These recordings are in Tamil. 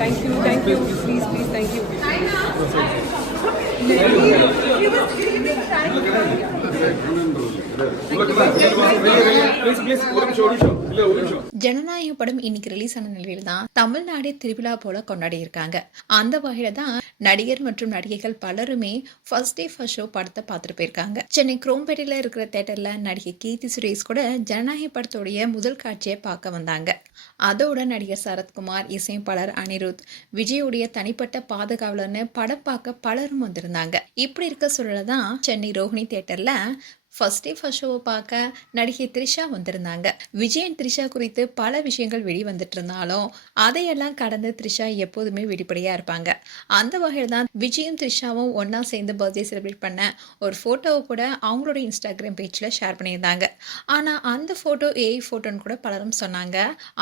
Thank you. Please, thank you. ஜனநாயக படம் இன்னைக்கு ரிலீஸ் ஆன நிலையில தான் தமிழ்நாடு திருவிழா போல கொண்டாடி இருக்காங்க. அந்த வகையில தான் நடிகர் மற்றும் நடிகைகள் பலருமே ஃபர்ஸ்ட் டே ஃபர்ஸ்ட் ஷோ படத்தை பார்த்துட்டு போயிருக்காங்க. சென்னை குரோம்பேட்டையில இருக்கிற தியேட்டர்ல நடிகை கீர்த்தி சுரேஷ் கூட ஜனநாயக படத்துடைய முதல் காட்சியை பார்க்க வந்தாங்க. அதோட நடிகர் சரத்குமார், இசையமைப்பாளர் அனிருத், விஜயுடைய தனிப்பட்ட பாதுகாவலர்னு படம் பார்க்க பலரும் வந்திருந்தாங்க. இப்படி இருக்க சூழல தான் சென்னை ரோஹிணி தியேட்டர்ல ஃபர்ஸ்ட் டே ஃபர்ஸ்ட் ஷோவை பார்க்க நடிகை த்ரிஷா வந்திருந்தாங்க. விஜயன் த்ரிஷா குறித்து பல விஷயங்கள் வெளிவந்துட்டு இருந்தாலும் அதையெல்லாம் கடந்து த்ரிஷா எப்போதுமே வெளிப்படையா இருப்பாங்க. அந்த வகையில் தான் விஜயும் த்ரிஷாவும் ஒன்னா சேர்ந்து பர்த்டே செலிப்ரேட் பண்ண ஒரு போட்டோவை கூட அவங்களோட இன்ஸ்டாகிராம் பேஜ்ல ஷேர் பண்ணியிருந்தாங்க. ஆனா அந்த போட்டோ ஏஐ போட்டோன்னு கூட பலரும் சொன்னாங்க.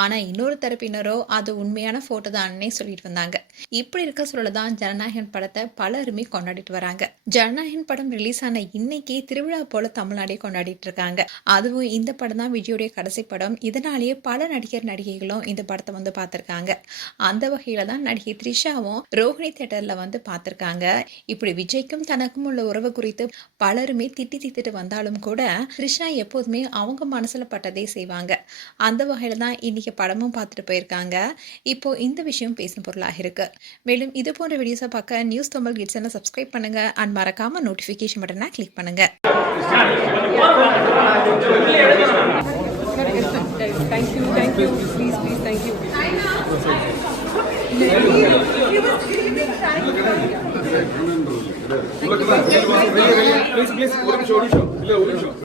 ஆனா இன்னொரு தரப்பினரோ அது உண்மையான போட்டோ தானே சொல்லிட்டு வந்தாங்க. இப்படி இருக்க சூழல தான் ஜனநாயகன் படத்தை பலருமே கொண்டாடிட்டு வராங்க. ஜனநாயகன் படம் ரிலீஸ் ஆன இன்னைக்கு திருவிழா போல தமிழ்நாடே கொண்டாடிட்டு இருக்காங்க. அதுவும் இந்த படம் தான் விஜயோடைய கடைசி படம். இதனாலேயே பல நடிகர் நடிகைகளும் இந்த படத்தை வந்து பார்த்திருக்காங்க. அந்த வகையில தான் நடிகை த்ரிஷாவும் ரோஹிணி தியேட்டர்ல வந்து பார்த்திருக்காங்க. இப்படி விஜய்க்கும் தனக்கும் உள்ள உறவு குறித்து பலருமே திட்டிட்டு வந்தாலும் கூட த்ரிஷா எப்போதுமே அவங்க மனசுல பட்டதே செய்வாங்க. அந்த வகையில தான் இன்னைக்கு படமும் பார்த்துட்டு போயிருக்காங்க. இப்போ இந்த விஷயம் பேசும் பொருளாக இருக்கு. மேலும் இது போன்ற வீடியோஸை பார்க்க நியூஸ் தமிழ் கிட்ஸ் எல்லாம் சப்ஸ்கிரைப் பண்ணுங்க அண்ட் மறக்காம நோட்டிபிகேஷன் பட்டனை கிளிக் பண்ணுங்க. Thank you. Please, thank you. Please, ஒரு நிமிஷம்.